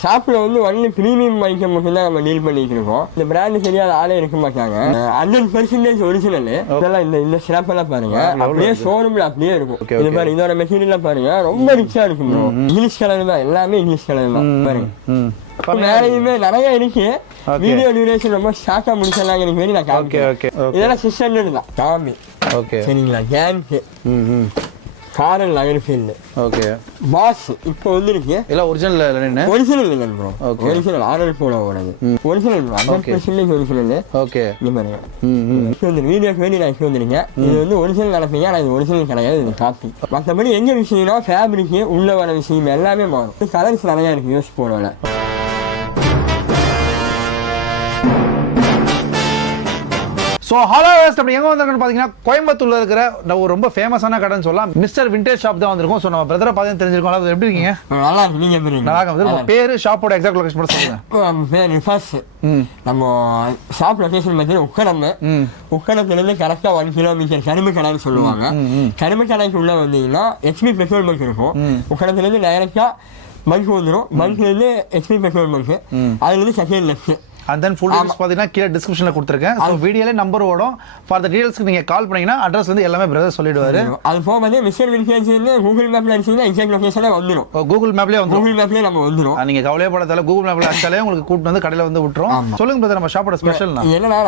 ஷாப்பில் வந்து only premium item மட்டும் தான் நம்ம டீல் பண்ணிட்டு இருக்கோம். இந்த பிராண்டு சரியாக ஆளே இருக்க மாட்டாங்க. 100% ஒரிஜினல். இதெல்லாம் இந்த ஸ்டாப்பெல்லாம் பாருங்க, அப்படியே ஷோரூம்ல அப்படியே இருக்கும். இது பாருங்க, இதோட மெட்டீரியல் பாருங்க, ரொம்ப ரிச்சா இருக்கும். இங்கிலீஷ் கலர் தான், எல்லாமே இங்கிலீஷ் கலர் தான் பாருங்க. வேலையுமே நிறைய இருக்கு. வீடியோ டியூரேஷன் ரொம்ப ஷார்ட்டா முடிச்சிடலாம் எனக்கு வேண்டி நான் காமிக்கிறேன். இதெல்லாம் 600 தான் காமி. சரிங்களா? கேன்க்கு காரல் நகர்ஃபீல்டு. ஓகே பாஸ் இப்போ வந்துருக்கு. எல்லாம் ஒரிஜினல் இல்லைங்க ப்ரோ. ஒரிஜினல் ஆர்டர் போட ஓடுது. Original 100% original. ஓகே இங்க பாருங்க. இந்த வீடியோக்கு வேண்டி நான் வந்துருங்க. இது வந்து ஒரிஜினல் நினைப்பீங்க, ஆனால் இது ஒரிஜினல் கிடையாது, இது காப்பி. மற்றபடி எங்க விஷயம்னா ஃபேப்ரிக்கு உள்ள வர விஷயம் எல்லாமே மாறும். கலர்ஸ் நிறைய இருக்கு யூஸ் போடல. ஸோ ஹலோ வேஸ்ட் அப்படி எங்கே வந்திருக்குன்னு பார்த்தீங்கன்னா கோயம்புத்தூர்ல இருக்கிற ஒரு ரொம்ப ஃபேமஸான கடைன்னு சொல்லலாம். மிஸ்டர் விண்டேஜ் ஷாப் தான் வந்திருக்கும். ஸோ நம்ம பிரதரை பார்த்து தெரிஞ்சிருக்கோம். அது எப்படி இருக்கீங்க? நல்லா இருக்கு. நீங்க எப்படி இருக்கீங்க? நல்லா இருக்கு. பேரு ஷாப்போட எக்ஸாக்ட் லொகேஷன் மட்டும் சொல்லுங்க. பேர் ரிஃபாஸ். நம்ம ஷாப் லொகேஷன் பார்த்தீங்கன்னா உக்கடத்துலேருந்து கரெக்டாக 1 கிலோமீட்டர் கரும்பு கடைன்னு சொல்லுவாங்க. கரும்பு கடைக்கு உள்ள வந்தீங்கன்னா HP பெட்ரோல் பங்க் இருக்கும். உக்கடத்துலேருந்து டைரக்டா பங்க் வந்துடும். பங்க்லேருந்து HP பெட்ரோல் பங்க், அதுலேருந்து second left. And then full details பார்த்தீங்கன்னா கீழே டிஸ்கிரிப்ஷனில் கொடுத்துருக்கேன். ஸோ வீடியோலே நம்பர் ஓடும். ஃபார் த டீடைல்ஸ்க்கு நீங்கள் கால் பண்ணீங்கன்னா அட்ரஸ் வந்து எல்லாமே பிரதர் சொல்லிடுவாரு. அது போக வந்து மிஸ்டர் வில்கேஜ் கூகுள் மேப்ல அடிச்சீங்கன்னா எக்ஸாக்ட் லொகேஷனே வந்துடும். கூகுள் மேப்லேயே வந்து கூகுள் மேப்லேயே நம்ம வந்துடும். நீங்கள் கவலையப்படாதால கூகுள் மேப்ல அடிச்சாலே உங்களுக்கு கூப்பிட்டு வந்து கடையில் வந்து விட்டுரும். சொல்லுங்க பிரதர், நம்ம ஷாப்போட ஸ்பெஷல் என்னன்னா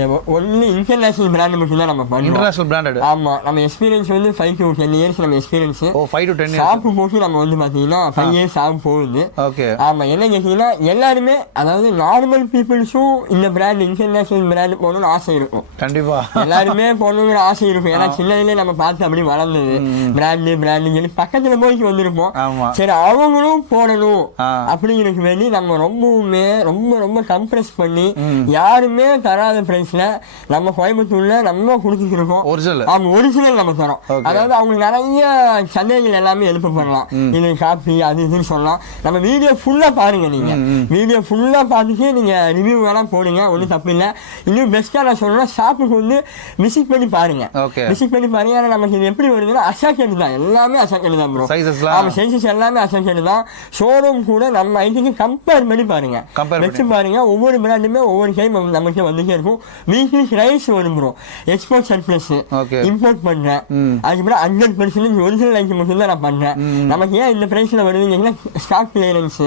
நம்ம ஒன்லி இன்டர்நேஷனல் பிராண்ட் மட்டும் தான் நம்ம பண்ணுறோம். International branded. ஆமா, நம்ம எக்ஸ்பீரியன்ஸ் வந்து 5 to 10 இயர்ஸ் நம்ம எக்ஸ்பீரியன்ஸ். 5 to 10 ஷாப் போட்டு நம்ம வந்து பார்த்தீங்கன்னா 5 இயர்ஸ் ஆகும் போகுது. ஓகே. ஆமா, என்ன கேட்டீங்கன்னா எல்லாருமே அதாவது நார்மல் பீப்புள்ஸும் இந்த பிராண்ட் இன்டர்நேஷனல் பிராண்ட் போகணும்னு ஆசை இருக்கும். கண்டிப்பா எல்லாருமே போகணுங்கிற ஆசை இருக்கும். ஏன்னா சின்னதுலேயே நம்ம பார்த்து அப்படி வளர்ந்தது பிராண்டு சொல்லி பக்கத்துல போய்க்கு வந்திருப்போம். சரி அவங்களும் போடணும் அப்படிங்கிறதுக்கு வேண்டி நம்ம ரொம்பவுமே ரொம்ப ரொம்ப கம்ப்ரெஸ் பண்ணி யாருமே தராத பிரைஸ்ல நம்ம கோயம்புத்தூர்ல நம்ம கொடுத்துருக்கோம். ஒரிஜினல் நம்ம தரோம். அதாவது அவங்களுக்கு நிறைய சந்தேகங்கள் எல்லாமே எழுப்ப பண்ணலாம். இது காப்பி அது இதுன்னு சொல்லலாம். நம்ம வீடியோ ஃபுல்லா பாருங்க. நீங்க வீடியோ ஃபுல்லா பார்த்துட்டு நீங்க ரிவ்யூ வேணா போடுங்க, ஒன்றும் தப்பு இல்லை. இன்னும் பெஸ்ட்டாக நான் சொல்லணும், ஷாப்புக்கு வந்து விசிட் பண்ணி பாருங்க. விசிட் பண்ணி பாருங்க. ஆனால் நமக்கு இது எப்படி வருதுன்னா அசாக்கெட் தான், எல்லாமே அசாக்கெட் தான் ப்ரோ. ஆமாம், சைஸஸ் எல்லாமே அசாக்கெட் தான். ஷோரூம் கூட நம்ம ஐடிக்கு கம்பேர் பண்ணி பாருங்க, வச்சு பாருங்க. ஒவ்வொரு பிராண்டுமே ஒவ்வொரு டைம் நமக்கு வந்துட்டே இருக்கும். வீக்லி ரைஸ் வரும் ப்ரோ. எக்ஸ்போர்ட் சர்ப்ளஸ் இம்போர்ட் பண்ணுறேன். அதுக்கப்புறம் 100% ஒரிஜினல் ஐட்டம் மட்டும் தான் நான் பண்ணுறேன். நமக்கு ஏன் இந்த ப்ரைஸில் வருதுங்கன்னா ஸ்டாக் கிளியரன்ஸ்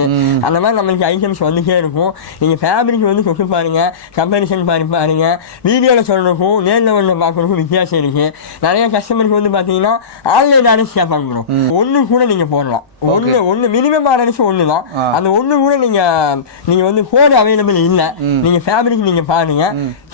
அந்த மாதிரி நம்மளுக்கு ஐட்டம்ஸ் வந்துட்டே இருக்கும். நீங்கள் ஃபேப்ரிக் வந்து தொட்டு பாருங்க, கம்பேரிசன் பாருங்க. வீடியோவில் சொல்றதுக்கும் நேரில் ஒன்று பார்க்கறதுக்கும் வித்தியாசம் இருக்கு. நிறைய கஸ்டமருக்கு வந்து பார்த்தீங்கன்னா ஆன்லைன் ஆர்டர்ஸ் கேட்பாங்க ப்ரோ. ஒன்று கூட நீங்கள் போடலாம். ஒன்று மினிமம் ஆர்டர்ஸ் ஒன்று தான். அந்த ஒன்று கூட நீங்கள் வந்து கோட் அவைலபிள் இல்லை. நீங்கள் ஃபேப்ரிக் நீங்கள் பாருங்க.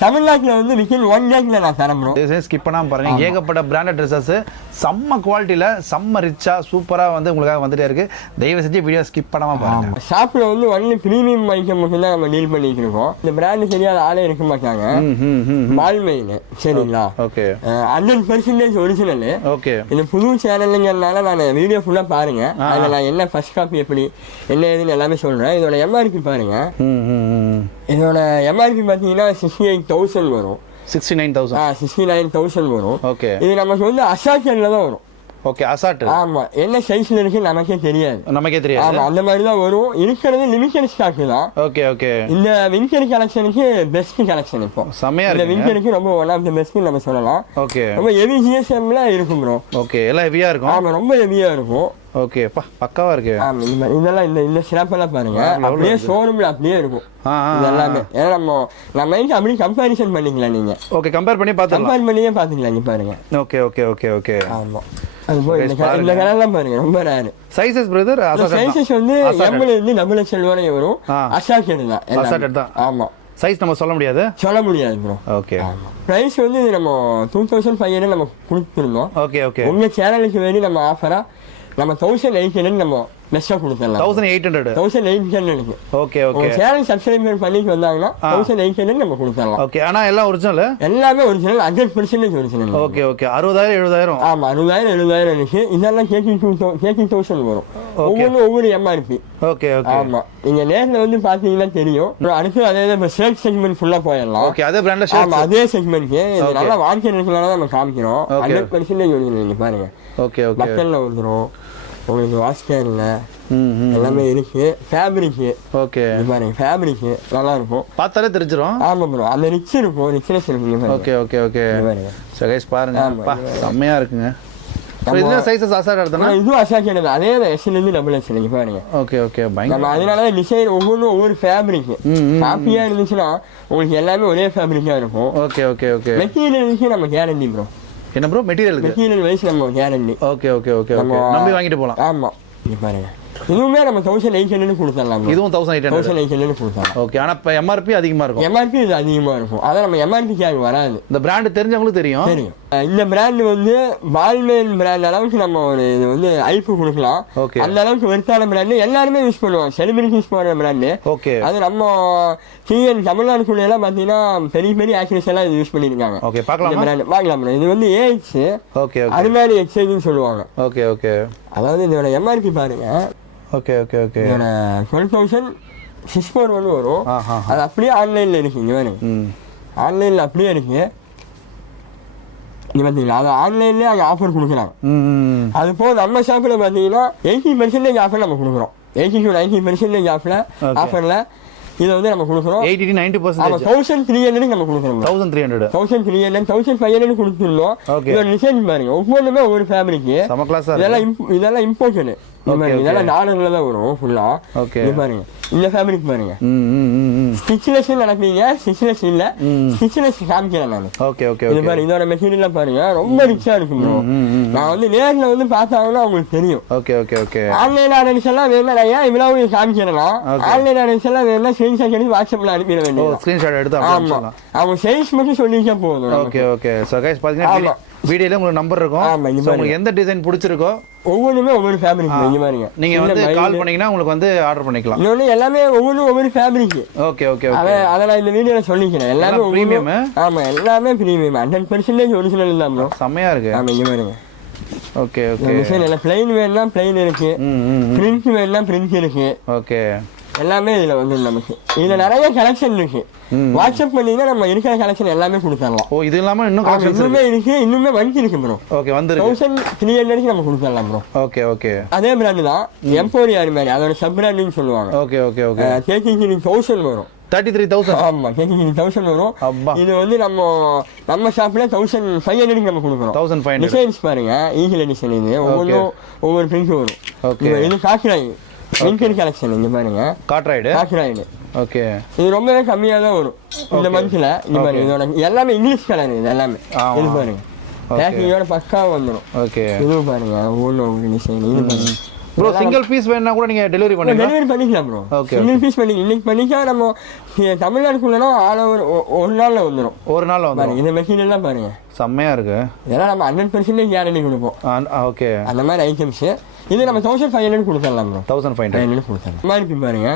தமிழ்நாட்டில் வந்து வித்தின் 1 டேக்கில் நான் தரேன் ப்ரோ. ஸ்கிப் பண்ணாமல் பாருங்க. ஏகப்பட்ட பிராண்டட் ட்ரெஸ்ஸஸ் செம்ம குவாலிட்டியில் செம்ம ரிச்சா சூப்பராக வந்து உங்களுக்காக வந்துட்டே இருக்கு. தயவு செஞ்சு வீடியோ ஸ்கிப் பண்ணாமல் பாருங்க. ஷாப்பில் வந்து ஒன்லி ப்ரீமியம் ஐட்டம் மட்டும் தான் நம்ம டீல் பண்ணிட்டு இருக்கோம். இந்த பிராண்ட் சரியாத ஆளே இருக்க மாட்டாங்க. மால்மைன் சரிங்களா? ஓகே. 100% ஒரிஜினல். ஓகே. இந்த புது சேனலுங்கிறதுனால நான் வீடியோ ஃபுல்லா பாருங்க. அதில் நான் என்ன ஃபர்ஸ்ட் காப்பி எப்படி என்ன ஏதுன்னு எல்லாமே சொல்றேன். இதோட MRP பாருங்க. இதோட MRP பார்த்தீங்கன்னா 68,000 வரும். 69,000 வரும். ஓகே. இது நமக்கு வந்து அசாக்கெட்ல தான் வரும். ஓகே. அசாட். ஆமா, என்ன சைஸ்ல இருக்கு நமக்கே தெரியாது. ஆமா, அந்த மாதிரி தான் வரும். இருக்கிறது லிமிட்டட் ஸ்டாக் தான். Okay okay. இந்த வின்டர் கலெக்ஷனுக்கு பெஸ்ட் கலெக்ஷன் இப்போ செமையா இருக்கு. இந்த வின்டருக்கு ரொம்ப ஒன் ஆஃப் தி பெஸ்ட் நம்ம சொல்லலாம். ஓகே. ரொம்ப ஹெவி GSMல இருக்கும் ப்ரோ. ஓகே. எல்லாம் ஹெவியா இருக்கும். ஆமா, ரொம்ப ஹெவியா இருக்கும். ஓகே. பக்காவா இருக்கு. இதெல்லாம் இந்த ஸ்னாப்பெல்லாம் பாருங்க, அப்படியே ஷோரூம்ல அப்படியே இருக்கும் இதெல்லாமே. ஏன்னா நம்ம அப்படி கம்பேரிசன் பண்ணிக்கலாம் நீங்க. ஓகே. கம்பேர் பண்ணியே பாத்துக்கலாம். இங்க பாருங்க. Okay okay okay okay. ஆமா, அது போய் இந்த கலர்லாம் பாருங்க, ரொம்ப ரேர். சைஸஸ் பிரதர் சைஸஸ் வந்து M ல இருந்து XXL வரை வரும். அசாக்கெட் தான். ஆமா, சைஸ் நம்ம சொல்ல முடியாது ப்ரோ. ஓகே. பிரைஸ் வந்து நம்ம 2500 நம்ம கொடுத்துருந்தோம். Okay okay. உங்க சேனலுக்கு வேண்டி நம்ம ஆஃபரா நம்ம 1800 நம்ம பெஸ்டா கொடுத்தலாம். 1800. Okay okay. சேனல் சப்ஸ்கிரைபர் பண்ணிட்டு வந்தாங்கன்னா 1800 நம்ம கொடுத்தலாம். ஓகே. ஆனா எல்லாம் ஒரிஜினல், எல்லாமே ஒரிஜினல், 100% ஒரிஜினல். Okay okay. 60,000 70,000. ஆமா, 60,000 70,000 இருக்கு. இதெல்லாம் 30,000 வரும். ஒவ்வொரு MRP. Okay okay. ஆமா, நீங்க நேர்ல வந்து பாத்தீங்கன்னா தெரியும். அடுத்து அதே தான் ஷர்ட் செக்மெண்ட் ஃபுல்லா போயிடலாம். ஓகே. அதே பிராண்ட்ல ஷர்ட். ஆமா, அதே செக்மெண்ட். நல்லா வாங்கி இருக்கனால நம்ம காமிக்கிறோம். 100% ஒரிஜினல். நீங்க பாருங்க. Okay okay. மக்கள்ல வந்துரும். உங்களுக்கு வாஷ்கேரில் எல்லாமே இருக்கு. ஃபேப்ரிக்கு ஓகே பாருங்க, ஃபேப்ரிக்கு நல்லா இருக்கும், பார்த்தாலே தெரிஞ்சிடும். ஆமாம் ப்ரோ, அந்த ரிச் இருக்கும், ரிச்னஸ் இருக்குங்க. ஓகே ஓகே ஓகே பாருங்க. ஸோ கைஸ் பாருங்க, செம்மையா இருக்குங்க. இதுல சைஸஸ் அசாட் எடுத்தனா இதுவும் அசாட் எடுத்தா அதே தான், எஸ்லேருந்து டபுள் எக்ஸ் நீங்க பாருங்க. ஓகே ஓகே பயங்கர. நம்ம அதனால தான் டிசைன் ஒவ்வொன்றும் ஒவ்வொரு ஃபேப்ரிக் காப்பியா இருந்துச்சுன்னா உங்களுக்கு எல்லாமே ஒரே ஃபேப்ரிக்கா இருக்கும். Okay okay okay. மெட்டீரியலுக்கு நம்ம கேரண்டி ப்ரோ. என்ன ப்ரோ மெட்டீரியல்? மெட்டீரியல் வைஸ் நம்ம guarantee. Okay okay okay okay. நம்பி வாங்கிட்டு போலாம். ஆமா இங்க பாருங்க, இதுவுமே நம்ம 1800 கொடுத்துடலாம். இதுவும் 1800 கொடுத்தலாம். ஓகே. ஆனா இப்போ எம்ஆர்பி அதிகமா இருக்கும். எம்ஆர்பி இது அதிகமா இருக்கும், அதான் நம்ம எம்ஆர்பி கேக் வராது. இந்த பிராண்ட் தெரிஞ்சவங்களுக்கு தெரியும். தெரியும். இந்த பிராண்ட் வந்து பால்மேன் பிராண்ட் அளவுக்கு நம்ம ஒரு இது வந்து ஐப்பு கொடுக்கலாம். ஓகே. அந்த அளவுக்கு வெறுத்தான பிராண்டு எல்லாருமே யூஸ் பண்ணுவோம், செலிபிரிட்டிஸ் போடுற பிராண்டு. ஓகே. அது நம்ம டிஎன் தமிழ்நாடுக்குள்ள எல்லாம் பார்த்தீங்கன்னா பெரிய பெரிய ஆக்ட்ரஸ் எல்லாம் இது யூஸ் பண்ணியிருக்காங்க. ஓகே பார்க்கலாம். பிராண்ட் பார்க்கலாம். இது வந்து ஏஎக்ஸ். ஓகே. அருமாரி எக்ஸ்சேஞ்சுன்னு சொல்லுவாங்க. Okay okay. அதாவது இதோட எம்ஆர்பி பாருங்க. Okay okay okay. இதோட 12,641 வரும். அது அப்படியே ஆன்லைனில் இருக்கு. இங்கே வேணும், ஆன்லைனில் அப்படியே இருக்கு. பார்த்தீங்களா, அது ஆன்லைன்லேயே அங்கே ஆஃபர் கொடுக்குறாங்க. அது போக நம்ம ஷாப்பில் பார்த்தீங்கன்னா 80% ஆஃபர் நம்ம கொடுக்குறோம். 80 to 90% ஆஃபரில் இதை வந்து நம்ம கொடுக்குறோம். 80-90% 1300 நம்ம கொடுக்குறோம். 1300 1500 கொடுத்துருந்தோம். இதோட டிசைன் பாருங்க, ஒவ்வொன்றுமே ஒவ்வொரு ஃபேப்ரிக். இதெல்லாம் இம்போர்ட்டடு. இதெல்லாம் டாலர்ல தான் வரும் ஃபுல்லா. பாருங்க இந்த ஃபேப்ரிக் பாருங்க, ஸ்டிச்லெஸ் நடக்குங்க, ஸ்டிச்லெஸ் இல்ல, ஸ்டிச்லெஸ் காமிக்கிறேன் நான். Okay okay. இது பாருங்க, இதோட மெட்டீரியல் பாருங்க, ரொம்ப ரிச்சா இருக்கும் ப்ரோ. நான் வந்து நேர்ல வந்து பார்த்தாங்கன்னா உங்களுக்கு தெரியும். Okay okay okay. Online orders எல்லாம் வேணும்னா நான் ஏன் இவ்வளவு காமிக்கிறேன்னா, ஆன்லைன் ஆர்டர்ஸ் எல்லாம் வேணும்னா ஸ்கிரீன்ஷாட் எடுத்து வாட்ஸ்அப்ல அனுப்பிட வேண்டியது. ஸ்கிரீன்ஷாட் எடுத்து ஆமா, அவங்க சைஸ் மட்டும் சொல்லிச்சா போதும். Okay okay. சோ गाइस பாத்தீங்கன்னா வீடியோல உங்களுக்கு நம்பர் இருக்கும். உங்களுக்கு எந்த டிசைன் பிடிச்சிருக்கோ ஒவ்வொன்றுமே ஒவ்வொரு ஃபேப்ரிக். இங்க பாருங்க, நீங்க வந்து கால் பண்ணீங்கன்னா உங்களுக்கு வந்து ஆர்டர் பண்ணிக்கலாம். இன்னொன்னு எல்லாமே ஒவ்வொன்றும் ஒவ்வொரு ஃபேப்ரிக். Okay okay okay. அத நான் இந்த வீடியோல சொல்லிக்கிறேன். எல்லாமே பிரீமியம். ஆமா, எல்லாமே பிரீமியம், 100% ஒரிஜினல் தான் ப்ரோ. செமையா இருக்கு. ஆமா இங்க பாருங்க. Okay okay. டிசைன் எல்லாம் ப்ளைன் வேணும்னா ப்ளைன் இருக்கு, பிரிண்ட் வேணும்னா பிரிண்ட் இருக்கு. ஓகே. எல்லாமே இதுல வந்து நமக்கு இதுல நிறைய கலெக்ஷன் இருக்கு. வாட்ஸ்அப் பண்ணீங்கன்னா நம்ம இருக்கிற கலெக்ஷன் எல்லாமே கொடுத்துடலாம். ஓ இது இல்லாம இன்னும் கலெக்ஷன்ஸ் இருக்கு, இன்னுமே வந்து இருக்கு ப்ரோ. ஓகே வந்திருக்கு. 1300 நம்ம கொடுத்துடலாம் ப்ரோ. Okay okay. அதே பிராண்ட் தான் எம்போரியா மாதிரி, அதோட சப் பிராண்ட்னு சொல்லுவாங்க. Okay okay okay. 33,000 வரும். 33,000. ஆமா 33,000 வரும். இது வந்து நம்ம ஷாப்ல 1,500 நம்ம கொடுக்குறோம். 1,500. டிசைன்ஸ் பாருங்க, ஈகிள் எடிஷன். இது ஒவ்வொரு பிரிண்ட் வரும். ஓகே. இது காட்ராய் வின்டர் கலெக்ஷன். இங்க பாருங்க, காட்ராய்டு. ஓகே. இது ரொம்பவே கம்மியா தான் வரும் இந்த மந்த்ல. இங்க பாருங்க, இதோட எல்லாமே இங்கிலீஷ் கலர். இது எல்லாமே இது பாருங்க, பேக்கிங்கோட பக்கா வந்துடும். ஓகே. இது பாருங்க, ஒவ்வொரு டிசைன். இது பாருங்க ப்ரோ, சிங்கிள் பீஸ் வேணா கூட நீங்க டெலிவரி பண்ணிக்கலாம் ப்ரோ. சிங்கிள் பீஸ் பண்ணி இன்னைக்கு பண்ணிக்கா. நம்ம தமிழ்நாடுக்குள்ளனா ஆல் ஓவர் ஒரு நாள்ல வந்துடும். ஒரு நாள்ல வந்துடும். இந்த மெட்டீரியல்லாம் பாருங்க, செம்மையா இருக்கு. இதெல்லாம் நம்ம 100% கேரண்டி கொடுப்போம். ஓகே. அந்த மாதிரி ஐட்டம்ஸ் இது நம்ம 1,500 கொடுத்துடலாம் ப்ரோ. 1,500 கொடுத்துடலாம். எம்ஆர்பி பாருங்க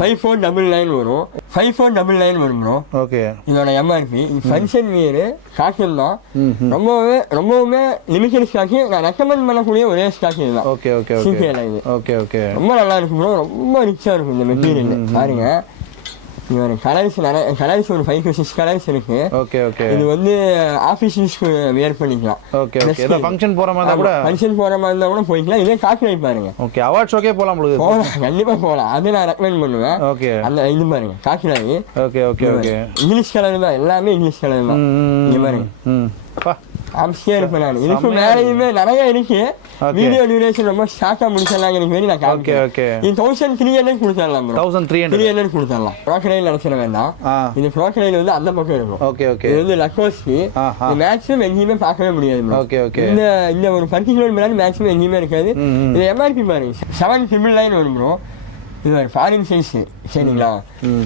5499 வரும். 5499 வரும் ப்ரோ. ஓகே. இதோட எம்ஆர்பி ஃபங்க்ஷன் வியர் காட்டன் தான். ரொம்பவுமே லிமிட்டட் ஸ்டாக். நான் ரெக்கமெண்ட் பண்ணக்கூடிய ஒரே ஸ்டாக் இதுதான். Okay okay okay. இது ஓகே ஓகே. ரொம்ப நல்லா இருக்கும் ப்ரோ, ரொம்ப ரிச்சா இருக்கும் இந்த மெட்டீரியல். பாருங்க, இது கலர்ஸ் ஒரு 5 to 6 கலர்ஸ் இருக்கு. Okay okay. இது வந்து ஆபீஸ் யூஸ்க்கு வேர் பண்ணிக்கலாம். Okay okay. ஏதா ஃபங்க்ஷன் போற மாதிரி கூட போய்க்கலாம். இதே காட்டன் பாருங்க. ஓகே. அவார்ட் ஷோக்கே போலாம் உங்களுக்கு. போலாம், கண்டிப்பா போலாம். அது நான் ரெக்கமெண்ட் பண்ணுவேன். ஓகே. அந்த இது பாருங்க, cotton. Okay okay okay. English colour தான், எல்லாமே இங்கிலீஷ் கலர் தான். இங்க பாருங்க, ஆப்ஷியா இருப்பேன் நான். இதுக்கு மேலேயுமே நிறைய இருக்கு. வீடியோ டியூரேஷன் ரொம்ப ஷார்ட்டா முடிச்சிடலாம். எனக்கு வேண்டி நான் காமிக்கிறேன். ஓகே. இது 1300 கொடுத்துடலாம் ப்ரோ. 1300 கொடுத்துடலாம். க்ரோக்கடைல் நினைச்சிட வேண்டாம். இது க்ரோக்கடைல் வந்து அந்த பக்கம் இருக்கும். Okay okay. இது வந்து லக்கோஸ்கி. மேக்ஸிமம் எங்கேயுமே பார்க்கவே முடியாது. Okay okay. இந்த ஒரு பர்டிகுலர் பிராண்ட் மேக்ஸிமம் எங்கேயுமே இருக்காது. இது எம்ஆர்பி பாருங்க 799 வரும் ப்ரோ. இது ஒரு ஃபாரின் சைஸ். சரிங்களா,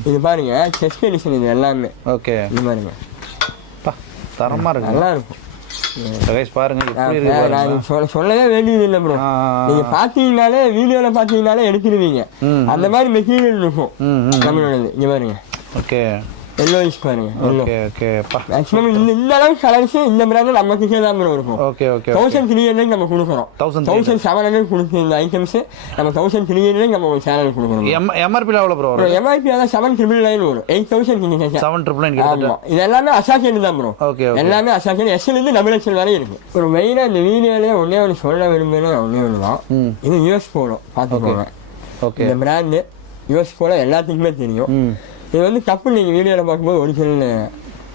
இது பாருங்க செஸ்ட் எடிஷன். இது எல்லாமே ஓகே. இது பாருங்க, தரமா இருக்கு, நல்லா இருக்கும். சொல்லவே வேண்டியது இல்லை ப்ரோ. நீங்க பாத்தீங்கன்னாலே வீடியோல பாத்தீங்கன்னாலே எடுத்துருவீங்க. அந்த மாதிரி மெட்டீரியல் இருக்கும் நம்மளோடது. இங்க பாருங்க. ஓகே. எல்லோயிஷ் பாருங்க. ஓகே ஓகே பா. மேக்ஸிமம் இந்த அளவுக்கு கலர்ஸ் இந்த பிராண்ட் நம்ம கிட்டே தான் ப்ரோ இருக்கும். ஓகே ஓகே 1300 நம்ம கொடுக்குறோம். 1700 கொடுக்குற இந்த ஐட்டம்ஸ் நம்ம 1300 நம்ம ஒரு சேனல் கொடுக்குறோம். எம்ஆர்பி எவ்வளவு ப்ரோ வரும்? எம்ஆர்பி அதான் 7999 வரும். 8000 நீங்க 7999 ஆமா. இது எல்லாமே அசாக்கேன் தான் ப்ரோ. ஓகே எல்லாமே அசாக்கேன். எஸ்எல் இருந்து டபுள் எக்ஸ்எல் வரை இருக்கு. ஒரு மெயினா இந்த வீடியோலயே ஒண்ணே சொல்ல விரும்புறேன். ஒண்ணே தான். இது யூஎஸ் போலோ பாத்துக்கோங்க. ஓகே. இந்த பிராண்ட் யூஎஸ் போலோ எல்லாத்துக்குமே தெரியும். இது வந்து தப்பு நீங்கள் வீடியோவில் பார்க்கும்போது ஒரிஜினல்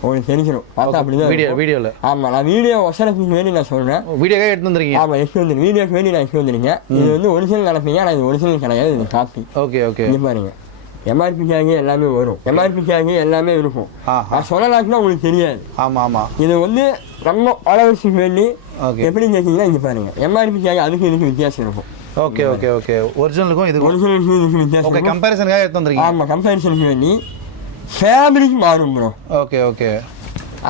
உங்களுக்கு தெரிஞ்சிடும். பார்த்தா அப்படிதான் வீடியோவில். ஆமாம், நான் வீடியோ ஒசனத்துக்கு வேண்டி நான் சொல்கிறேன். வீடியோக்காக எடுத்து வந்துருக்கீங்க? ஆமாம், எடுத்து வந்துருங்க. வீடியோக்கு வேண்டி நான் எடுத்து வந்துருக்கேன். இது வந்து ஒரிஜினல் நினைப்பீங்க, ஆனால் இது ஒரிஜினல் கிடையாது, இது காப்பி. Okay okay. இது பாருங்க, எம்ஆர்பிக்காக எல்லாமே வரும், எம்ஆர்பிக்காக எல்லாமே இருக்கும். நான் சொல்லலாச்சுன்னா உங்களுக்கு தெரியாது. ஆமாம் ஆமாம். இது வந்து நம்ம ஃபாலோவர்ஸுக்கு வேண்டி எப்படி கேட்டீங்கன்னா இங்கே பாருங்க, எம்ஆர்பிக்காக அதுக்கு இதுக்கு வித்தியாசம் இருக்கும். Okay okay okay. ஒரிஜினலுக்கும் இது வித்தியாசம். ஓகே, கம்பேரிசனுக்காக எடுத்து வந்துருக்கீங்க? ஆமாம், கம்பேரிசனுக்கு வேண்டி ஃபேப்ரிக் மாறும் ப்ரோ. Okay okay.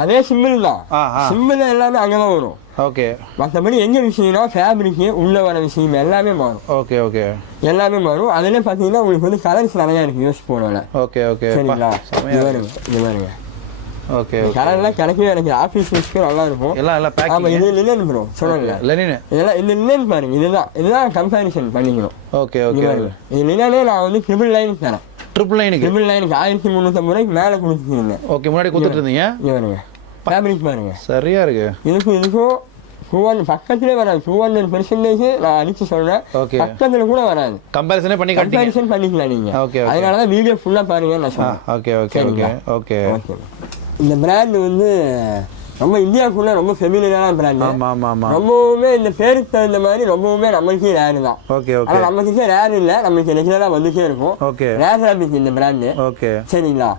அதே சிம்பிள் தான், சிம்பிள் எல்லாமே அங்கே தான் வரும். ஓகே. மற்றபடி எங்கே விஷயம்னா ஃபேப்ரிக்கு உள்ள வர விஷயம் எல்லாமே மாறும். Okay okay. எல்லாமே மாறும். அதிலே பார்த்தீங்கன்னா உங்களுக்கு வந்து கலர்ஸ் நிறையா இருக்குது யூஸ் போனோட. Okay okay. சரிங்களா? இது பாருங்க, இது பாருங்க. ஓகே. கலர்லாம் கிடைக்கவே எனக்கு ஆஃபீஸ் யூஸ்க்கு நல்லா இருக்கும். எல்லாம் பேக். ஆமாம், இது லினன் ப்ரோ சொல்லல. லினன் இதெல்லாம் இந்த லினன் பாருங்க, இதுதான் கம்பேரிசன் பண்ணிக்கணும். Okay okay. இது லினனே நான் வந்து 999 தரேன். 999 1350 ரூபாய்க்கு மேலே கொடுத்துருந்தேன். ஓகே, முன்னாடி கொடுத்துட்டு இருந்தீங்க. இது பாருங்க, ஃபேப்ரிக் பாருங்க சரியா இருக்கு. இதுக்கும் 200 பக்கத்திலே வராது. 200% நான் அடிச்சு சொல்றேன். பக்கத்துல கூட வராது. கம்பேரிசன் பண்ணிக்கலாம் நீங்க. அதனாலதான் வீடியோ ஃபுல்லா பாருங்க நான் சொல்றேன். Okay okay okay. இந்த பிராண்ட் வந்து ரொம்ப இந்தியாவுக்குள்ள ரொம்ப ஃபெமிலியரான பிராண்ட். ஆமா ஆமா ஆமா. ரொம்பவுமே இந்த பேருக்கு தகுந்த மாதிரி ரொம்பவுமே நம்மளுக்கே ரேர் தான். Okay okay. ஆனா நமக்கு ரேர் இல்ல, நம்மளுக்கு ரெகுலரா வந்துட்டே இருக்கும். ஓகே. ரேர் ரேபிக் இந்த பிராண்ட். ஓகே. சரிங்களா?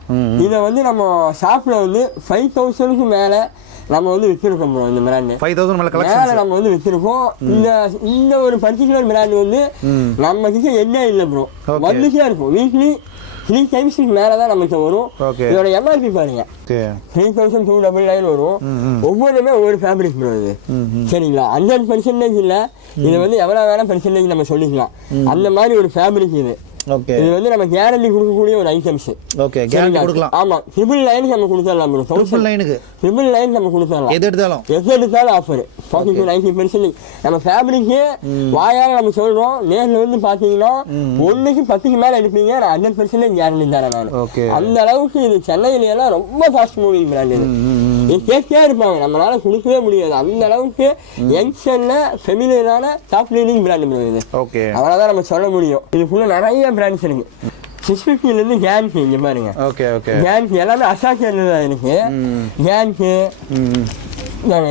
இத வந்து நம்ம ஷாப்ல வந்து 5000க்கு மேல நம்ம வந்து வித்திருக்கோம் ப்ரோ. இந்த பிராண்ட் 5000 மேல கலெக்ஷன் நம்ம வந்து வித்திருக்கோம். இந்த ஒரு பர்டிகுலர் பிராண்ட் வந்து நம்ம கிட்ட என்ன இல்ல ப்ரோ, வந்துட்டே இருக்கும். வீக்லி 3 times மேலதான் நமக்கு வரும். இதோட எம்ஆர்பி பாருங்க, 3299 வரும். ஒவ்வொருமே ஒவ்வொரு ஃபேப்ரிக் ப்ரோ இது. சரிங்களா? 100% இல்ல, இது வந்து எவ்வளவு வேணா பெர்சன்டேஜ் நம்ம சொல்லிக்கலாம். அந்த மாதிரி ஒரு ஃபேப்ரிக் இது. ஓகே. இது வந்து நம்ம கேரண்டி கொடுக்கக்கூடிய ஒரு ஐட்டம்ஸ். ஓகே, கேரண்டி கொடுக்கலாம். ஆமா, 999 நம்ம கொடுத்துடலாம் ப்ரோ. 999 நம்ம கொடுத்துடலாம். எது எடுத்தாலும் ஆஃபர் 90%. நம்ம ஃபேப்ரிக்கே வாயால நம்ம சொல்றோம், நேர்ல வந்து பாத்தீங்கன்னா 1க்கு 10க்கு மேல எடுப்பீங்க. நான் 100% கேரண்டி தரேன் நான். அந்த அளவுக்கு இது சென்னையில எல்லாம் ரொம்ப ஃபாஸ்ட் மூவிங் பிராண்ட் இது. கேட்டே இருப்பாங்க, நம்மளால கொடுக்கவே முடியாது. அந்த அளவுக்கு யங்ஸ்டர்ல ஃபெமிலியரான டாப் லீடிங் பிராண்ட் ப்ரோ இது. ஓகே, அவ்வளவுதான் நம்ம சொல்ல முடியும். இதுக்குள்ள நிறைய பிராண்ட்ஸ் இருக்கு. 650 இருந்து கேன்கி இங்க பாருங்க. Okay okay. கேன்கி எல்லாமே அசாக்கியர்ல தான் இருக்கு. கேன்கி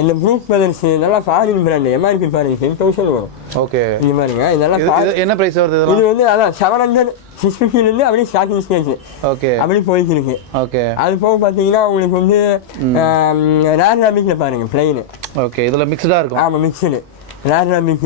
இந்த ப்ரூக் பிரதர்ஸ் இதெல்லாம் ஃபாரின் பிராண்ட். எம்ஆர்பி பாருங்க 10,000 வரும். ஓகே, இங்க பாருங்க. இதெல்லாம் என்ன பிரைஸ் வருது? இது வந்து அதான் 700 650 இருந்து அப்படியே ஸ்டார்டிங் ஸ்டேஜ். ஓகே, அப்படி போயிட்டு இருக்கு. ஓகே. அது போக பாத்தீங்கன்னா உங்களுக்கு வந்து ரேர் ராபிக்ல பாருங்க பிளைன். ஓகே, இதுல மிக்ஸ்டா இருக்கும். ஆமா, மிக்ஸ்டு ரேர் ராபிக்.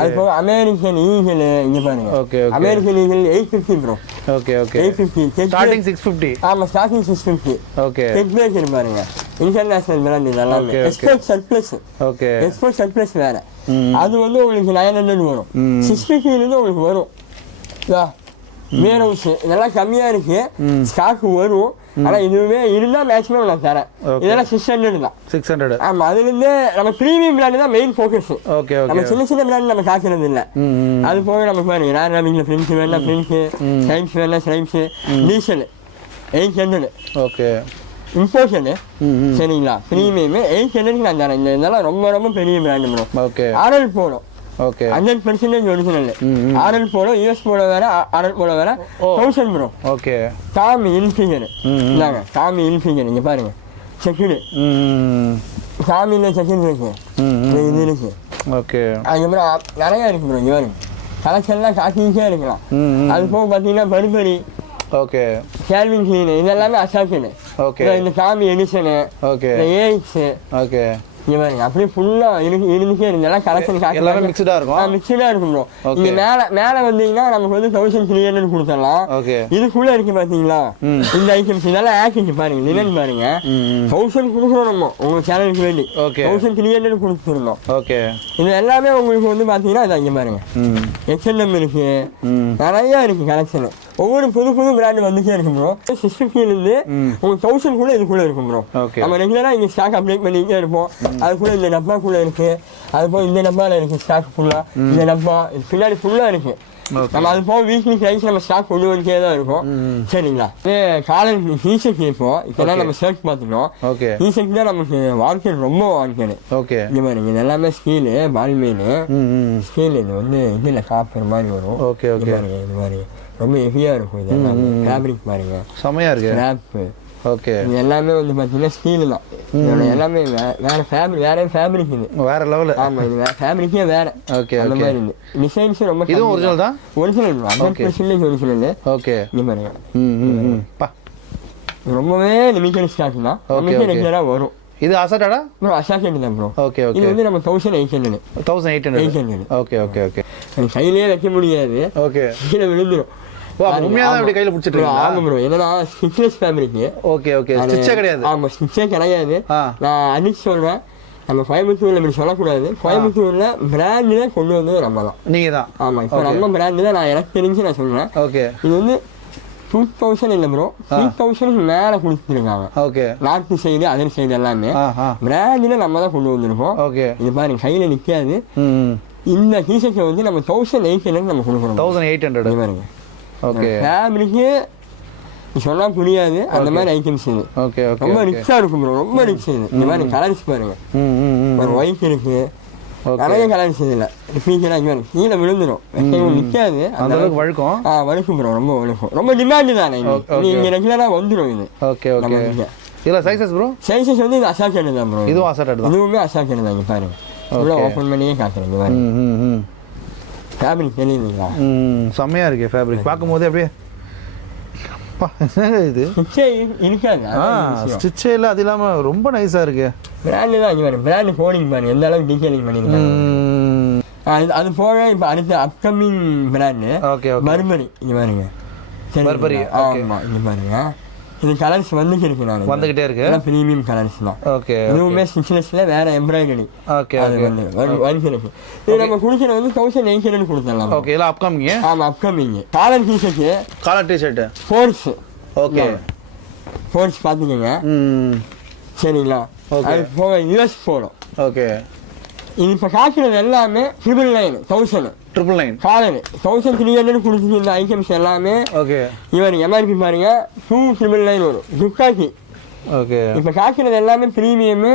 அது போக அமெரிக்கன் ஈகிள் இங்க பாருங்க. Okay, American eagle 850 bro. Okay okay. 850 starting 650. ஆமா, ஸ்டார்டிங் 650. ஓகே. டெக் பிரேக்கர் பாருங்க, இன்டர்நேஷனல் பிராண்ட் இதெல்லாம். Export surplus. Okay, export surplus வேற. அது வந்து உங்களுக்கு 900 வரும். 650 இருந்து உங்களுக்கு வரும். வேர் ஹவுஸ் இதெல்லாம் கம்மியா இருக்கு, ஸ்டாக் வரும். ஆனா இதுவே இருந்தா மேக்ஸிமம் நான் தரேன். இதெல்லாம் 600 தான். 600. ஆமா, அதுல இருந்து நம்ம பிரீமியம் பிராண்ட் தான் மெயின் ஃபோக்கஸ். Okay okay. நம்ம சின்ன சின்ன பிராண்ட் நம்ம காக்குறது இல்ல. அது போக நம்ம பாருங்க ரேர் ராபிக்ல பிரின்ஸ் வேணா பிரின்ஸ், ஸ்ட்ரைப்ஸ் வேணா ஸ்ட்ரைப்ஸ், டீசல் 800. ஓகே. இம்போர்ஷன் சரிங்களா? பிரீமியம் 800க்கு நான் தரேன். இதெல்லாம் ரொம்ப ரொம்ப பெரிய பிராண்ட் ப்ரோ. ஓகே. ஆர்எல் போனோம். Okay, 100% original. RL polo, US polo வேற, ஆர்எல் போலோ வேற. 1000 ப்ரோ. ஓகே. டாமி இன்ஃபிகர் இந்தாங்க, டாமி இன்ஃபிகர் இங்க பாருங்க. செக்குடு டாமில செக்குடு இருக்கு, இது இருக்கு. ஓகே. அதுக்கப்புறம் நிறைய இருக்கு ப்ரோ. இங்க பாருங்க, கலெக்ஷன்லாம் காட்டிக்கிட்டே இருக்கலாம். அது போக பார்த்தீங்கன்னா பர்பரி. ஓகே. கேல்வின் கிளீன் இதெல்லாமே அசாக்கின். ஓகே. இந்த டாமி எடிஷனு. ஓகே. இந்த ஏஎக்ஸ். ஓகே. இங்க பாருங்க அப்படியே ஃபுல்லா இருந்துட்டே இருந்தாலும் கலெக்ஷன் எல்லாமே மிக்ஸ்டா இருக்கும். மிக்ஸ்டா இருக்கும் ப்ரோ. இங்க மேல வந்தீங்கன்னா நமக்கு வந்து 1300 கொடுத்துடலாம். இதுக்குள்ள இருக்கு பாத்தீங்களா இந்த ஐட்டம்ஸ் இதெல்லாம் ஆக்டிங் பாருங்க லினன் பாருங்க 1000 கொடுக்குறோம் நம்ம உங்க சேனலுக்கு வேண்டி 1300 கொடுத்துருந்தோம். இது எல்லாமே உங்களுக்கு வந்து பாத்தீங்கன்னா இதை இங்க பாருங்க H&M இருக்கு நிறைய இருக்கு கலெக்ஷன். ஒவ்வொரு புது புது பிராண்ட் வந்துட்டே இருக்கும் ப்ரோ. 650 இருந்து உங்களுக்கு 1000 கூட இதுக்குள்ள இருக்கும் ப்ரோ. நம்ம ரெகுலரா இங்க ஸ்டாக் அப்டேட் பண்ணிட்டே இருப்போம். அதுக்குள்ள இந்த டப்பாக்குள்ள இருக்கு, அது போல இந்த டப்பால இருக்கு ஸ்டாக் ஃபுல்லா, இந்த டப்பா பின்னாடி ஃபுல்லா இருக்கு. நம்ம அது போக வீக்லி பிரைஸ் நம்ம ஸ்டாக் கொண்டு வந்துட்டே தான் இருக்கும். சரிங்களா? காலர் டிஷர்ட் இப்போ நம்ம ஷர்ட் பார்த்துட்டோம். டிஷர்ட் தான் நமக்கு மார்க்கெட் ரொம்ப மார்க்கெட். இந்த மாதிரி இது எல்லாமே ஸ்டீலு பாலிமீன் ஸ்டீல். இது வந்து இதுல காப்பர் மாதிரி வரும். இது மாதிரி ரொம்ப ஹெவியா இருக்கும். இது எல்லாமே ஃபேப்ரிக் பாருங்க செமையா இருக்கு. ஸ்னாப் இது எல்லாமே வந்து பாத்தீங்கன்னா ஸ்டீல் தான். இதோட எல்லாமே வேற ஃபேப்ரிக் இது வேற லெவல். ஆமா இது ஃபேப்ரிக்கே வேற. அந்த மாதிரி இருந்து டிசைன்ஸ் ரொம்ப இது ஒரிஜினல் தான். Original 100% original. இந்த பாருங்க ரொம்பவே லிமிட்டட் ஸ்டாக் தான். நமக்கு ரெகுலரா வரும். இது அசாட்டடா ப்ரோ? அசாட்டட் தான் ப்ரோ. இது வந்து நம்ம 1800. கையிலே வைக்க முடியாது. கீழே விழுந்துடும். கையில பிடிச்சிட்டு ஆமா ப்ரோ. என்னன்னா ஸ்டிச்லெஸ் ஃபேப்ரிக். ஸ்டிச்சே கிடையாது. ஆமா ஸ்டிச்சே கிடையாது. நான் அன்னைக்கு சொல்றேன் நம்ம கோயம்புத்தூர்ல இப்படி சொல்லக்கூடாது. கோயம்புத்தூர்ல பிராண்ட்ல கொண்டு வந்தது நம்ம தான். நீங்க தான். ஆமா இப்போ நம்ம பிராண்ட் தான். நான் எனக்கு தெரிஞ்சு நான் சொல்றேன். இது வந்து 2000 இல்லை ப்ரோ 3000 மேல கொடுத்துருக்காங்க. நார்த் சைடு அதர் சைடு எல்லாமே பிராண்ட்ல நம்ம தான் கொண்டு வந்திருக்கோம். இது பாருங்க கையில நிக்காது. இந்த டிஷர்ட் வந்து நம்ம 1800 நம்ம கொடுக்குறோம். 1800 பாருங்க. ஃபேப்ரிக்கு சொன்னா புரியாது அந்த மாதிரி ஐட்டம்ஸ் இது. ரொம்ப ரிச்சா இருக்கும் ப்ரோ. ரொம்ப ரிச் இது. இந்த மாதிரி கலர்ஸ் பாருங்க. ஒரு ஒயிட் இருக்கு நிறைய கலர்ஸ் இதுல கீழே விழுந்துடும். நிக்காது அந்த அளவுக்கு வழுக்கும். வழுக்கும் ப்ரோ. ரொம்ப வழுக்கும். ரொம்ப டிமாண்ட் தானே. நீங்க ரெகுலரா வந்துடும் இது. இதுல சைஸஸ் ப்ரோ? சைஸஸ் வந்து இது அசாக்கெட் தான் ப்ரோ. இதுவும் அசாக்கெட் தான். இதுவுமே அசாக்கெட் தான். இங்க பாருங்க இவ்வளோ ஓப்பன் பண்ணியே காட்டுறேன். இந்த மாதிரி ஃபேப்ரிக் தெரியுதுங்களா? செம்மையா இருக்கு ஃபேப்ரிக் பார்க்கும்போது. அப்படியே இது இருக்காது ஸ்டிச்சே இல்லை. அது இல்லாம ரொம்ப நைஸா இருக்கு. பிராண்டு தான். இங்க பாருங்க பிராண்ட் கோடிங் பாருங்க எந்த அளவுக்கு டீடைலிங் பண்ணிருக்காங்க. அது போக இப்போ அடுத்த அப்கமிங் பிராண்டு பர்பரி. இங்க பாருங்க பர்பரி. ஆமா இங்க பாருங்க இது கலர்ஸ் வந்துட்டு இருக்கு. நான் வந்துகிட்டே இருக்கு. பிரீமியம் கலர்ஸ் தான். இதுவுமே ஸ்டிச்லெஸ்ல வேற எம்ப்ராய்டரி. அது வந்து வந்துருக்கு. இது நம்ம குடிக்கிறது வந்து 1800 கொடுத்தலாம். எல்லாம் அப்கமிங். ஆமா upcoming. Collar T-shirt force. Force பாத்துக்கோங்க. சரிங்களா? அது போக யூஎஸ் போடும். இது இப்போ காய்க்கிறது எல்லாமே 999 காலர் 1300 கொடுத்துட்டு இந்த ஐட்டம்ஸ் எல்லாமே. இவர் எம்ஆர்பி பாருங்க 2999 வரும். துக்காக்கி இப்போ காய்க்கிறது எல்லாமே பிரீமியம்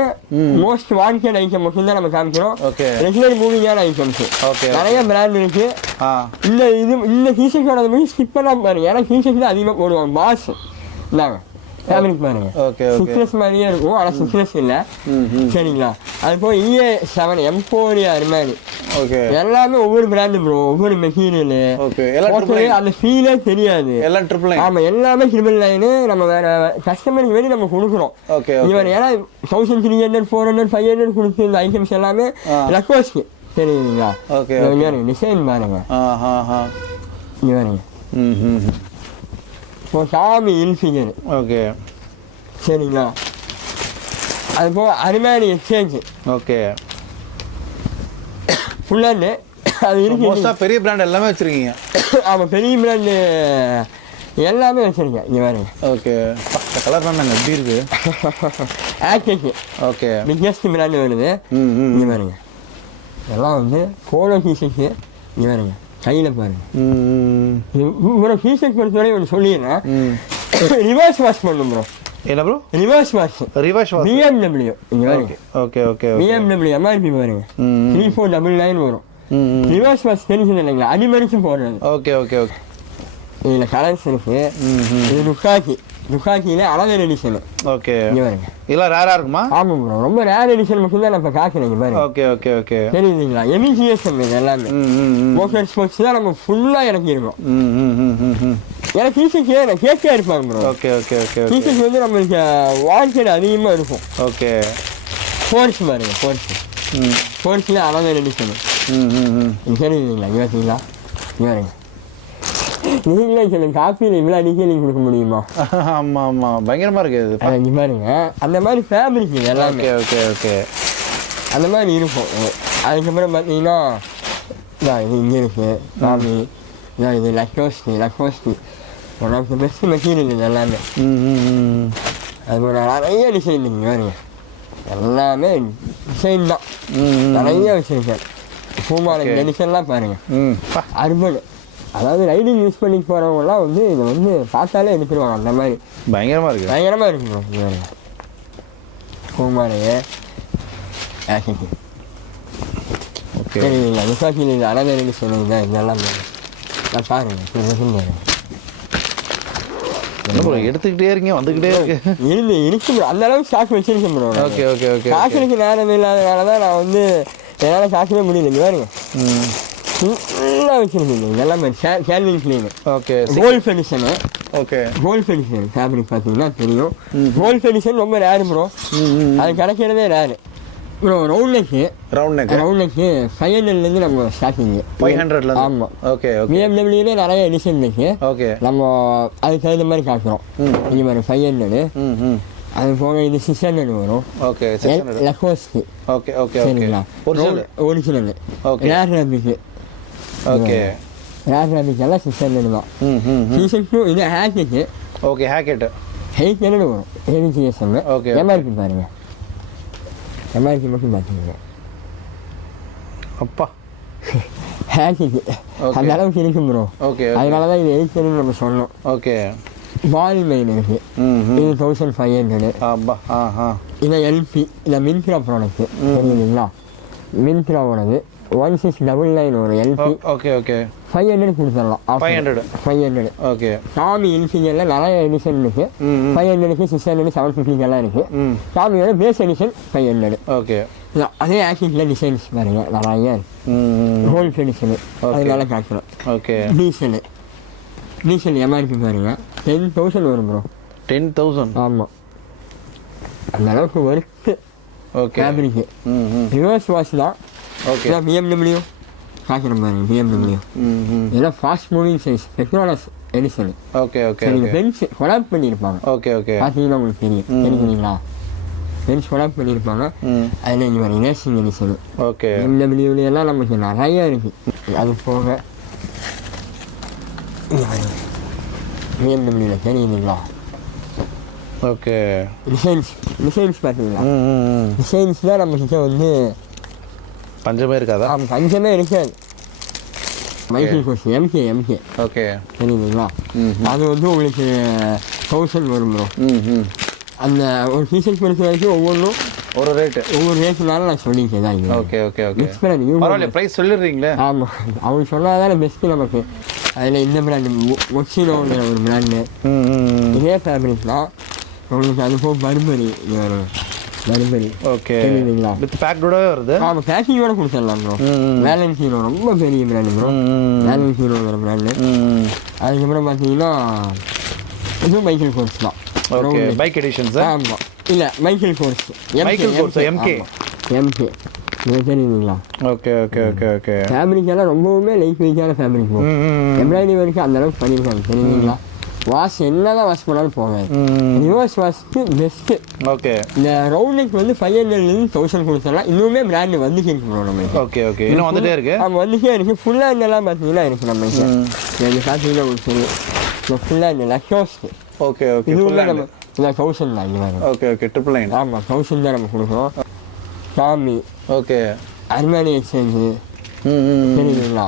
மோஸ்ட் வாண்டட் ஐட்டம் மட்டும் தான் நம்ம காமிக்கிறோம். ரெகுலர் மூவிங்கான ஐட்டம்ஸ் நிறைய பிராண்ட் இருக்கு. இந்த டிஷர்ட்டோட ஸ்கிப் பண்ணாம பாருங்க. ஏன்னா டிஷர்ட் தான் அதிகமாக போடுவாங்க. பாஸ் இந்தாங்க ஃபேப்ரிக் பாருங்க. சிக்னஸ் மாதிரியே இருக்கும் ஆனால் சிக்னஸ் இல்லை. சரிங்களா? அது போக EA7 எம்போரியா அர்மானி எல்லாமே ஒவ்வொரு பிராண்டு ப்ரோ. ஒவ்வொரு மெட்டீரியலு அந்த ஃபீலே தெரியாது. ஆமா எல்லாமே 999 நம்ம வேற கஸ்டமருக்கு வேண்டி நம்ம கொடுக்குறோம். இவன் ஏன்னா 1300 400 500 கொடுத்து இந்த ஐட்டம்ஸ் எல்லாமே ரெக்வஸ்ட். தெரியுதுங்களா? டிசைன் பாருங்க. இங்க பாருங்க சாமி இன்ஃபிகர். சரிங்களா? அது போக அரிமானி எக்ஸ்சேஞ்ச். ஃபுல்லாண்டு அது இருக்கு. பெரிய பிராண்ட் எல்லாமே வச்சிருக்கீங்க. ஆமாம் பெரிய பிராண்டு எல்லாமே வச்சிருக்கேன். இங்கே பாருங்க. கலர் நாங்கள் எப்படி இருக்கு? ஆக்டிக்கு பிக்கெஸ்ட் பிராண்டு வருது. இங்கே பாருங்க எல்லாம் வந்து போலோ டிஷர்ட்டு. இங்கே பாருங்க கையில் பாருங்க. ஒரு டிஷர்ட் பொறுத்தவரை ஒன்று சொல்லிடுறேன். ரிவர்ஸ் வாஷ் பண்ணும் ப்ரோ. என்ன bro? Reverse wash. BMW. BMW MRP பாருங்க 3499 வரும். ரிவர்ஸ் வாஷ் தெரிஞ்சது இல்லைங்களா? அடிமடிச்சு போடுறது. இதில் கலர்ஸ் இருக்கு. இது டுக்காக்கியில் அழகர் எடிஷன். இங்கே பாருங்க இதெல்லாம் ரேரா இருக்குமா? ஆமா ப்ரோ ரொம்ப ரேர் எடிஷன் மட்டும் தான் நம்ம காக்கிறேன். பாருங்க தெரியுதுங்களா? எமிஜிஎஸ்எம் இது எல்லாமே மோட்டர் ஸ்போர்ட்ஸ் தான் நம்ம ஃபுல்லா இறக்கிருக்கோம். ஏன்னா டிஷர்ட் கேக்கே இருப்பாங்க ப்ரோ. டிஷர்ட் வந்து நம்மளுக்கு வாண்டட் அதிகமாக இருக்கும். ஃபோர்ஸ் பாருங்க ஃபோர்ஸில் அளவு எடிஷனு சரிங்களா யோசிங்களா பாருங்க நீங்களே சொல்லுங்க காப்பியில் இவ்வளோ டீட்டெயிலிங் கொடுக்க முடியுமா? ஆமாம் ஆமாம் பயங்கரமாக இருக்குது அது இங்கே பாருங்க அந்த மாதிரி ஃபேப்ரிக் எல்லாமே ஓகே அந்த மாதிரி இருக்கும். அதுக்கப்புறம் பார்த்தீங்கன்னா இது இங்கே இருக்குது சாமி இது Lacoste one of the best material இது எல்லாமே. அது நிறைய டிசைன் இருக்குங்க பாருங்க எல்லாமே டிசைன் தான் நிறைய வச்சுருக்கேன். பூமாலை டிசைன்லாம் பாருங்கள் அர்பன் அதாவது ரைடிங் யூஸ் பண்ணி போகிறவங்கலாம் வந்து இதை வந்து பார்த்தாலே எடுத்துருவாங்க. அந்த மாதிரி பயங்கரமாக இருக்குங்க பூமாலையே சரிங்களா துப்பாக்கியில் இது அழகு சொன்னது தான் இதெல்லாம் நான் பாருங்கள் எடுத்துக்கிட்டே இருக்கீங்க வந்துக்கிட்டே இருக்கு அந்த அளவுக்கு ஸ்டாக் வச்சிருக்கேன் ப்ரோ. ஓகே ஸ்டாக்கு நேரம் இல்லாதனால தான் நான் வந்து என்னால் ஸ்டாக்கவே முடியல பாருங்க ஃபுல்லாக வச்சுருக்கீங்க இதெல்லாம் Calvin Klein gold edition gold edition fabric பார்த்தீங்கன்னா தெரியும். கோல்ட் ஃபெடிஷன் ரொம்ப ரேரு ப்ரோ, அது கிடைக்கிறதே ரேரு ப்ரோ. ரவுண்ட் நெக்கு 500லேருந்து நம்ம ஸ்டார்டிங்கு 500. ஆமாம் பிஎம்டபிள்யூலே நிறைய எடிஷன் இருக்குது. நம்ம அதுக்கு தகுந்த மாதிரி காட்டுறோம். இது மாதிரி 500 அது போக இது 600 வரும். லக்கோஸ்டி சரிங்களா ஒரிஜினல் ரேர் ரேபிக்கு ரேர் ரேபிக் எல்லாம் 600 தான். சீசன் 2 இது ஹேக்கெட்டு வரும் ஹெவிஜிஎஸ்எம். எம்ஆர்பி பாருங்க எம்ஆர்பி மட்டும் பார்த்துக்கோங்க அப்பா ஹேக்கெட்டு அந்த அளவுக்கு இருக்கும் ப்ரோ. அதனால தான் இது 800 நம்ம சொன்னோம். வால் மெயின் இருக்கு இது 1500. இதை எல்பி இதை மின்த்ரா ப்ராடக்ட் தெரியுங்களா மின்த்ராவோடது 1699 ஒரு எல்பி 500 கொடுத்துடலாம். 500 சாமி எல்பிகளில் நிறைய எடிஷன் இருக்கு. 500க்கு 600 750 எல்லாம் இருக்கு. சாமியோட பேஸ் எடிஷன் 500. அதே ஆக்சிட்டில் டிசைன்ஸ் பாருங்க நிறைய ஹோல்ஸ் எடிஷனு அதனால காட்டுறோம். டீசல் எம்ஆர்பி பாருங்க 10,000 வரும் ப்ரோ. 10,000 ஆமாம் அந்த அளவுக்கு ஒர்க்கு ஃபேப்ரிக்கு ரிவர்ஸ் வாஷ் தான். பிஎம்டபிள்யூ காய்க்கிறோம் பாருங்க பிஎம்டபிள்யூ இதெல்லாம் fast moving size Petronas edition. Benz collab பண்ணியிருப்பாங்க பார்த்தீங்கன்னா உங்களுக்கு தெரியும் தெரியுங்களா பென்ஸ் கொலாப் பண்ணியிருப்பாங்க. அதில் இங்கே வர ரேசிங் எடிஷனு பிஎம்டபிள்யூலாம் நமக்கு நிறையா இருக்குது. அது போக பிஎம்டபிள்யூவில் தெரியுதுங்களா டிசைன்ஸ் பார்த்தீங்களா டிசைன்ஸ் தான் நம்மக்கிட்ட வந்து பஞ்சமே இருக்காதா? பஞ்சமே இருக்காது. மைக்கேல் கோர்ஸ் எம்கே தெரியுதுங்களா அது வந்து உங்களுக்கு 1000 வரும் ப்ரோ. அந்த ஒரு டிஷர்ட் பொறுத்த வரைக்கும் ஒவ்வொரு ரேட்டுனால நான் சொல்லிக்கிறேன் தான். ப்ரைஸ் சொல்லிடுறீங்களே? ஆமாம் அவங்க சொன்னாதான் பெஸ்ட்டு நமக்கு. அதில் இந்த பிராண்டு மொச்சினோங்கிற ஒரு பிராண்டு இதே ஃபேப்ரிக் தான் உங்களுக்கு. அது போக பர்பரி தெரியுதுங்களா வித் பேக்கோடவே வருது. ஆமாம் பேக்கிங்கோட கொடுத்துடலாம் ப்ரோ. வேலன்ஸ் ஹீரோ ரொம்ப பெரிய பிராண்டு ப்ரோ. வேலன்ஸ் ஹீரோங்கிற பிராண்டு. அதுக்கப்புறம் பார்த்தீங்கன்னா இதுவும் மைக்கேல் கோர்ஸ் தான் பைக் எடிஷன்ஸ். ஆமாம் இல்லை மைக்கேல் கோர்ஸ் எம்கே தெரியுதுங்களா ஃபேப்ரிக் எல்லாம் ரொம்பவுமே லைட் வெயிட்டான ஃபேப்ரிக் ப்ரோ. எம்ப்ராய்டரி வரைக்கும் அந்த அளவுக்கு பண்ணியிருக்காங்க தெரியுதுங்களா. வாஷ் என்னதான் வாஷ் பண்ணாலும் போகாது. ரிவர்ஸ் வாஷ்க்கு பெஸ்ட்டு. இந்த ரவுண்ட் நெக் வந்து 500லேருந்து 1000 கொடுத்துடலாம். இன்னுமே பிராண்டு வந்துட்டே இருக்கு ப்ரோ நம்ம. இன்னும் வந்துட்டே இருக்கு. ஆமாம் வந்துட்டே இருக்கு. ஃபுல்லாக இருந்தெல்லாம் பார்த்தீங்கன்னா இருக்கு நம்ம இது பார்த்தீங்கன்னா உங்களுக்கு தெரியும். ஃபுல்லாக இந்த லக்கோஸ்க்கு இதுவுமே நம்ம இல்லை 1000 தான் இங்கே வரும். 999. ஆமாம் 1000 தான் நம்ம கொடுக்குறோம். சாமி அர்மானி எக்ஸ்சேஞ்சு தெரியுதுங்களா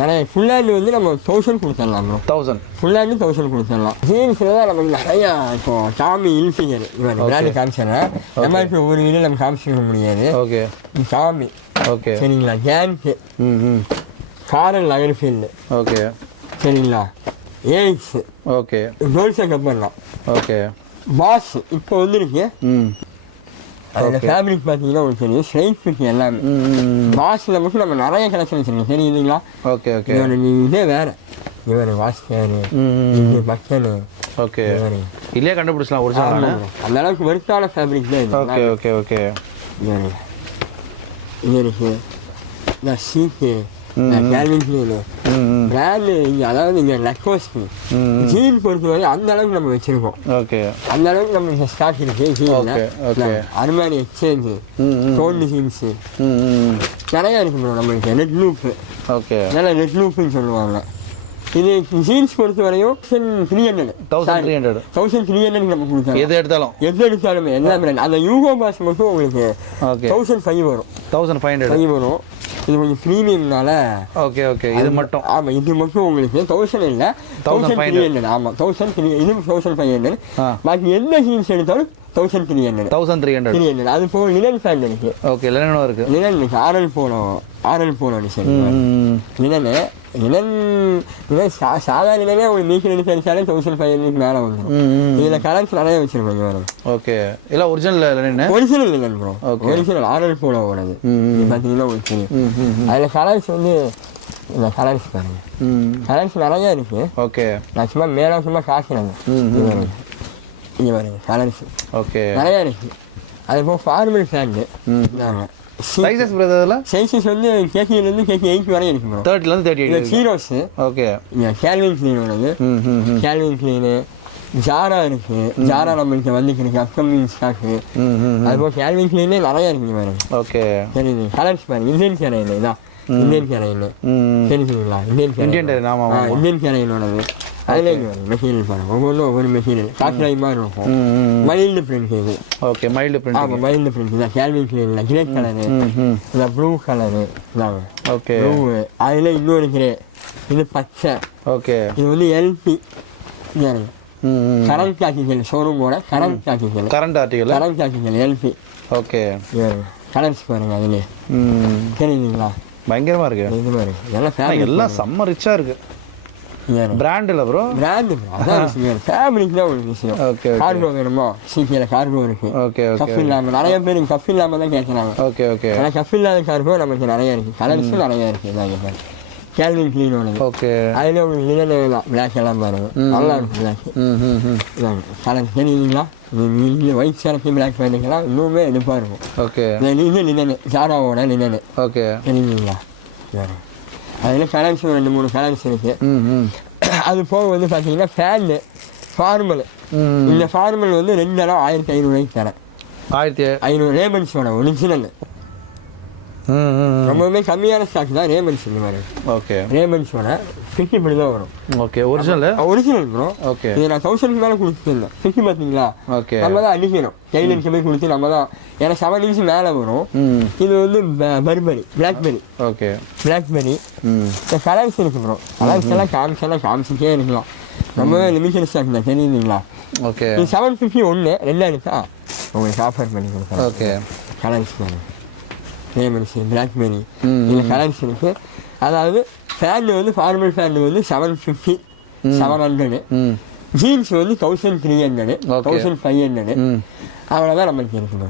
நிறைய ஃபுல்லாண்டு வந்து நம்ம 1000 கொடுத்துடலாம் ப்ரோ. 1000 ஃபுல்லாண்டு 1000 கொடுத்துடலாம். ஜீன்ஸில் தான் நமக்கு நிறையா இப்போ சாமி இல்ஃபிகர் பிராண்டு காமிச்சிடறேன். எம்ஆர்பி ஒவ்வொரு வீடியோ நம்ம காமிச்சிக்க முடியாது. சாமி சரிங்களா கேன்க்கு காரல் லகர்ஃபீல்டு சரிங்களா ஏக்ஸ் டோல்ஸை கப்பர்லாம் பாஸ் இப்போ வந்துருக்கு. அதில் ஃபேப்ரிக் பார்த்தீங்கன்னா உங்களுக்கு தெரியும் ஸ்ட்ரைட் ஃபிட் எல்லாமே. வாஷில் மட்டும் நம்ம நிறைய கலெக்ஷன் வச்சுருக்கோம் தெரியுதுங்களா. இதோட இதே வேறு இவர் வாஷ் கேரு பக்கனு இல்லையே கண்டுபிடிச்சலாம் ஒரிஜினல். அந்த அளவுக்கு வெறுத்தான ஃபேப்ரிக் தான் இது. Okay okay okay. இது இருக்கு இந்த சீக்கு கேல்வின் கிளீனு பிராண்டு இங்கே, அதாவது இங்கே லக்கோஸ்க்கு ஜீன் பொறுத்தவரை அந்த அளவுக்கு நம்ம வச்சிருக்கோம். ஓகே, அந்த அளவுக்கு நம்ம ஸ்டாக் இருக்கு ஜீனில். அருமானி எக்ஸ்சேஞ்சு, டோன் ஜீன்ஸு நிறையா இருக்கு ப்ரோ நம்மளுக்கு. ரெட் லூப்பு, ஓகே, நல்லா ரெட் லூப்புன்னு சொல்லுவாங்க. இது ஜீன்ஸ் பொறுத்த வரையும் 1300 நம்ம கொடுத்தோம். எது எடுத்தாலுமே எல்லா பிராண்ட். அந்த யூகோ பாஸ் மட்டும் உங்களுக்கு 1500 வரும். 1500 வரும். இது கொஞ்சம் ப்ரீமியம்னால. Okay okay. இது மட்டும் ஆமாம், இது மட்டும் உங்களுக்கு 1000 இல்லை 1300. ஆமாம் 1300. இது 1500. பாக்கி எந்த ஜீன்ஸ் எடுத்தாலும் 1300. அது போக லினன் ஃபேண்ட் இருக்கு. ஓகே, லினனும் இருக்கு. லினன் இருக்கு. ஆரல் போனோ டிசைன் லினனு. லினன் சாதா லினனே உங்களுக்கு மீட்டர் எடுத்து அடிச்சாலே 1500 மேலே வந்துடும். இதில் கலர்ஸ் நிறைய வச்சிருப்பாங்க வரும். ஓகே, எல்லாம் ஒரிஜினல் லினன் ப்ரோ. ஒரிஜினல் ஆரல் போனோ ஓடுது. பார்த்தீங்கன்னா உங்களுக்கு தெரியும். அதில் கலர்ஸ் வந்து இந்த கலர்ஸ் பாருங்க, கலர்ஸ் நிறைய இருக்கு. ஓகே, நான் சும்மா மேலே சும்மா காசுறாங்க. இங்கே பாருங்க கலர்ஸ். ஓகே, நிறையா இருக்கு. அது போக ஃபார்மல் ஃபேண்டு. சைஸஸ் பிரதர்ல சைஸஸ் வந்து கேக்கிலேருந்து கேக்கி 8 வரை இருக்கு ப்ரோ. 30லேருந்து 38. ஹீரோஸ். ஓகே, இங்கே கேல்வின் கிளீன் உள்ளது. கேல்வின் கிளீனு, ஜாரா இருக்கு. ஜாரா நம்மளுக்கு வந்துருக்கு அப்கமிங் ஸ்டாக்கு. அதுபோல் கேல்வின் கிளீனே நிறையா இருக்கு பாருங்க. ஓகே, தெரியுது. கலர்ஸ் பாருங்க. இந்தியன் கேரையில் இதான் இந்தியன் கேரையில் தெரிஞ்சுங்களா? இந்தியன் கேரையிலோடது. அதில் வரும் மெட்டீரியல் பாருங்க. ஒவ்வொன்றும் ஒவ்வொரு மெட்டீரியல் காட்சி மாதிரி இருக்கும். மைல்டு பிரிண்ட் இது. Okay, mild print. ஆமாம், மைல்டு பிரிண்ட் தான். கேல்வின் கிளீனில் கிரே கலரு, இந்த ப்ளூ கலரு இதாங்க. Okay, blue. அதில் இன்னொரு கிரே, இது பச்சை. ஓகே, இது வந்து எல்பி கரண்ட் ஆர்டிகல். ஷோரூமோட current article LP. Okay, colours பாருங்க. அதுலேயே தெரியுதுங்களா? பயங்கரமா இருக்கு. இது மாதிரி எல்லாம் செம்ம ரிச்சா இருக்கு. பிராண்ட் இல்ல ப்ரோ, பிராண்ட் அதான் ஃபேப்ரிக் தான் ஒரு விஷயம். ஓகே, கார்கோ வேணுமா? சீக்கிரம் கார்கோ இருக்கு. Okay okay. கஃப் இல்லாமல் நிறைய பேர் கஃப் இல்லாமல் தான் கேட்குறாங்க. Okay okay. ஆனால் கஃப் இல்லாத கார்கோ நமக்கு நிறைய இருக்கு. கலர்ஸும் நிறைய இருக்கு. இதான் கேல்வின் கிளீன் ஒன்று. ஓகே, அதில் உங்களுக்கு லினன் தான். பிளாக் எல்லாம் பாருங்க, நல்லா இருக்கு பிளாக். இதாங்க கலர் தெரியுதுங்களா? நீங்கள் ஒயிட் ஷர்ட்டு பிளாக் பேண்ட்டுக்கெல்லாம் இன்னுமே எடுப்பாக இருக்கும். ஓகே, இது லினனு, ஜாராவோட லினனு. ஓகே, தெரியுதுங்களா? அதில் கலர்ஸ் 2-3 கலர்ஸ் இருக்கு. அது போக வந்து பார்த்தீங்கன்னா ஃபேனு ஃபார்மல். இந்த ஃபார்மல் வந்து 2 இடம் 1500 தரேன். 1500 ரேமன்ஸோட ஒரிஜினல். ரொம்பவுமே கம்மியான ஸ்டாக் தான் ரேமன்ஸ். இந்த மாதிரி ஓகே, ரேமன்ஸோட ஃபிஃப்டி இப்படி தான் வரும். Okay, original bro. ஓகே, இது நான் 1000 மேலே கொடுத்துருந்தேன். 50 பார்த்தீங்களா? ஓகே, நம்ம தான் அடிக்கணும். டெய்லருக்கு போய் கொடுத்து நம்ம தான். ஏன்னா 7 இன்ச் மேலே வரும். இது வந்து பர்பரி, பிளாக்பெரி. Okay, blackberry. இந்த கலர்ஸ் இருக்கு ப்ரோ. கலர்ஸ் எல்லாம் காமிச்சிட்டே இருக்கலாம். ரொம்பவே லிமிட்டட் ஸ்டாக் தான். தெரியுதுங்களா? ஓகே, இது 750 ஒன்று 2 இருக்கா உங்களுக்கு ஆஃபர் பண்ணி கொடுப்பேன். ஓகே, கலர்ஸ் பாருங்க. ரேமன்ஸு, பிளாக்பெரி, இந்த கலர்ஸ் இருக்குது. அதாவது ஃபேண்டு வந்து ஃபார்மல் ஃபேண்டு வந்து 750, 700. ஜீன்ஸ் வந்து 1300, 1500. அவ்வளோதான் நமக்கு இருக்குது.